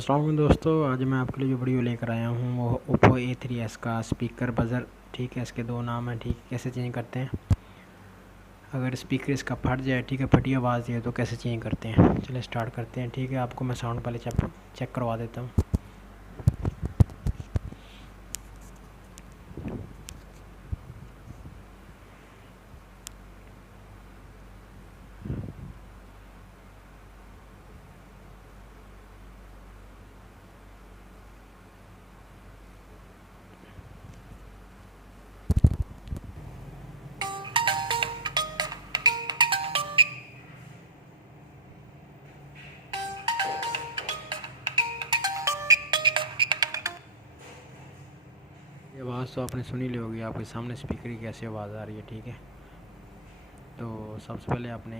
अस्सलाम वालेकुम दोस्तों, आज मैं आपके लिए जो वीडियो लेकर आया हूँ वो ओप्पो A3s का स्पीकर बजर। ठीक है, इसके दो नाम हैं। ठीक है, कैसे चेंज करते हैं अगर स्पीकर इसका फट जाए। ठीक है, फटी आवाज़ है तो कैसे चेंज करते हैं। चलिए स्टार्ट करते हैं। ठीक है, आपको मैं साउंड पहले चेक करवा देता हूँ। ये आवाज़ तो आपने सुनी ली होगी, आपके सामने स्पीकर की कैसे आवाज़ आ रही है। ठीक है, तो सबसे पहले आपने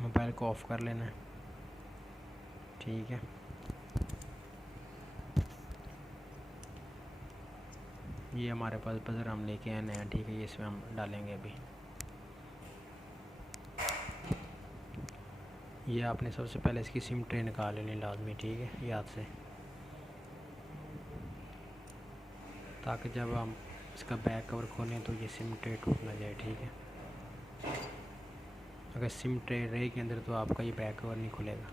मोबाइल को ऑफ़ कर लेना है। ठीक है, ये हमारे पास बजर हम लेके आए हैं। ठीक है, ये इसमें हम डालेंगे अभी। ये आपने सबसे पहले इसकी सिम ट्रे निकाल लेनी लाजमी। ठीक है, याद से, ताकि जब हम इसका बैक कवर खोलें तो ये सिम ट्रे टूट ना जाए। ठीक है, अगर सिम ट्रे रहेगी अंदर तो आपका ये बैक कवर नहीं खुलेगा।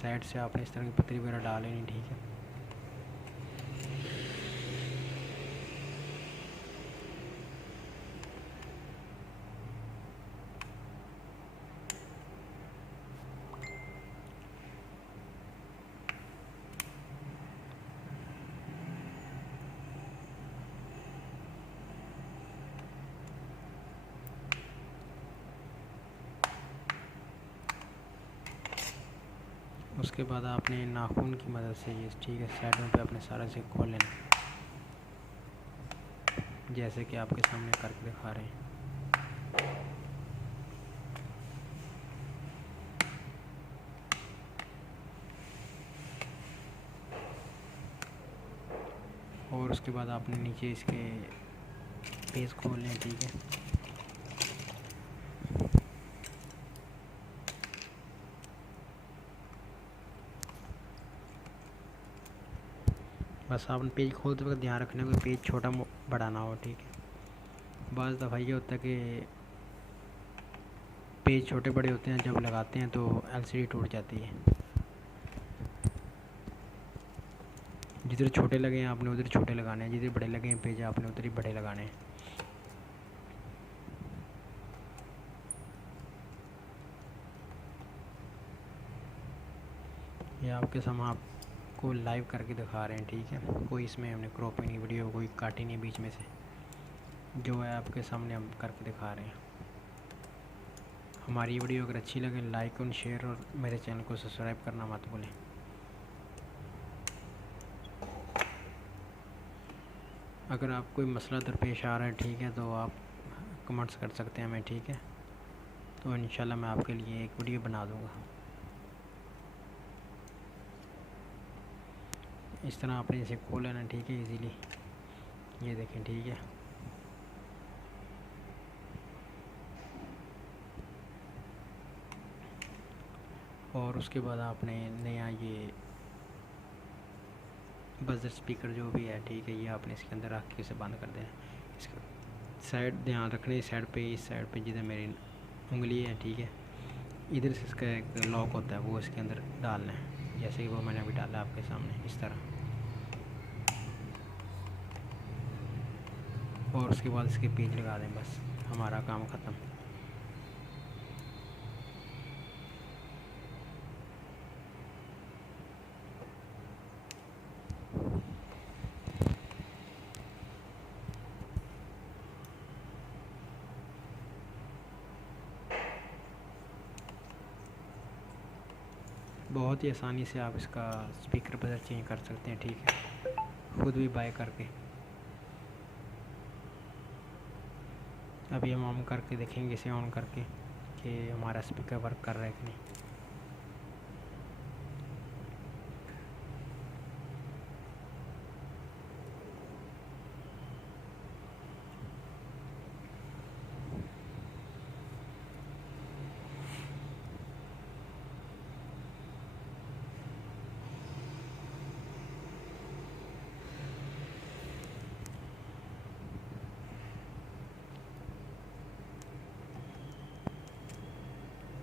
साइड से आपने इस तरह की पतरी वगैरह डाल लेनी। ठीक है, उसके बाद आपने नाखून की मदद से ये ठीक है साइडों पे अपने सारे से खोल लेना, जैसे कि आपके सामने करके दिखा रहे हैं। और उसके बाद आपने नीचे इसके पेज खोल लें। ठीक है, बस आपने पेज खोलते वक्त ध्यान रखना है कि पेज छोटा बड़ा ना हो। ठीक है, बाज़ दफ़ा ये होता है कि पेज छोटे बड़े होते हैं, जब लगाते हैं तो LCD टूट जाती है। जिधर छोटे लगे हैं आपने उधर छोटे लगाने हैं, जिधर बड़े लगे हैं पेज आपने उधर ही बड़े लगाने हैं। ये आपके सामने आपको लाइव करके दिखा रहे हैं। ठीक है, कोई इसमें हमने क्रॉप ही नहीं, वीडियो कोई काटी नहीं बीच में से, जो है आपके सामने हम करके दिखा रहे हैं। हमारी वीडियो अगर अच्छी लगे लाइक और शेयर, और मेरे चैनल को सब्सक्राइब करना मत भूलें। अगर आप कोई मसला दरपेश आ रहा है ठीक है, तो आप कमेंट्स कर सकते हैं हमें। ठीक है, तो इंशाल्लाह मैं आपके लिए एक वीडियो बना दूँगा। इस तरह आपने इसे खोल लेना। ठीक है, इजीली ये देखें। ठीक है, और उसके बाद आपने नया ये बजर स्पीकर जो भी है, ठीक है, ये आपने इसके अंदर रख के इसे बंद कर देना। इसका साइड ध्यान रखना, इस साइड पे, इस साइड पे जिधर मेरी उंगली है। ठीक है, इधर से इसका एक लॉक होता है, वो इसके अंदर डालना है, जैसे कि वो मैंने अभी डाला आपके सामने इस तरह। और उसके बाद इसके पेज लगा दें, बस हमारा काम ख़त्म। बहुत ही आसानी से आप इसका स्पीकर बजर चेंज कर सकते हैं। ठीक है, खुद भी बाय करके। अभी हम ऑन करके देखेंगे इसे, ऑन करके कि हमारा स्पीकर वर्क कर रहा है कि नहीं।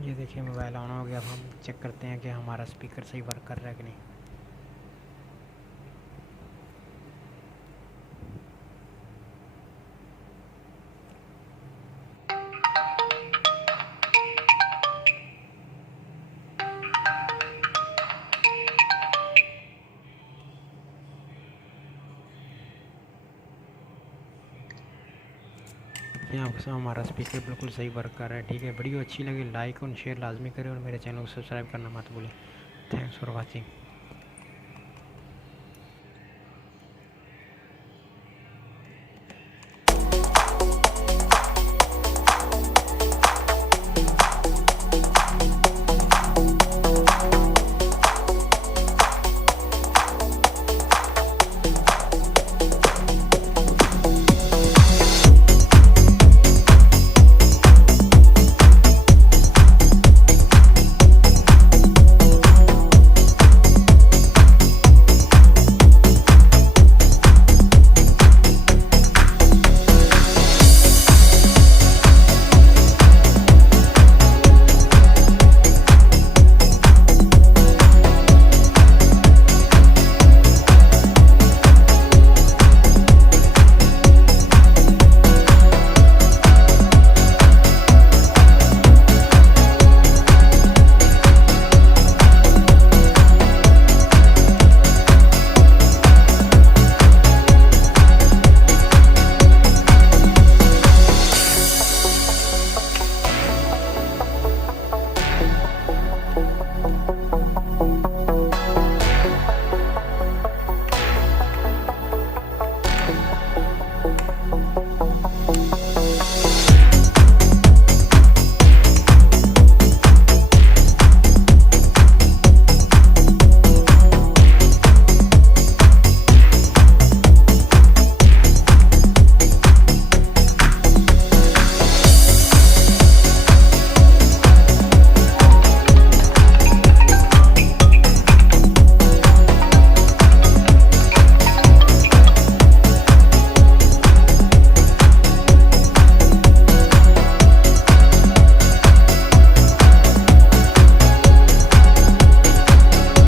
ये देखिए मोबाइल ऑन हो गया। अब हम चेक करते हैं कि हमारा स्पीकर सही वर्क कर रहा है कि नहीं। यहाँ पर हमारा स्पीकर बिल्कुल सही वर्क कर रहा है। ठीक है, वीडियो अच्छी लगी लाइक और शेयर लाजमी करें और मेरे चैनल को सब्सक्राइब करना मत भूलें। Thanks for watching.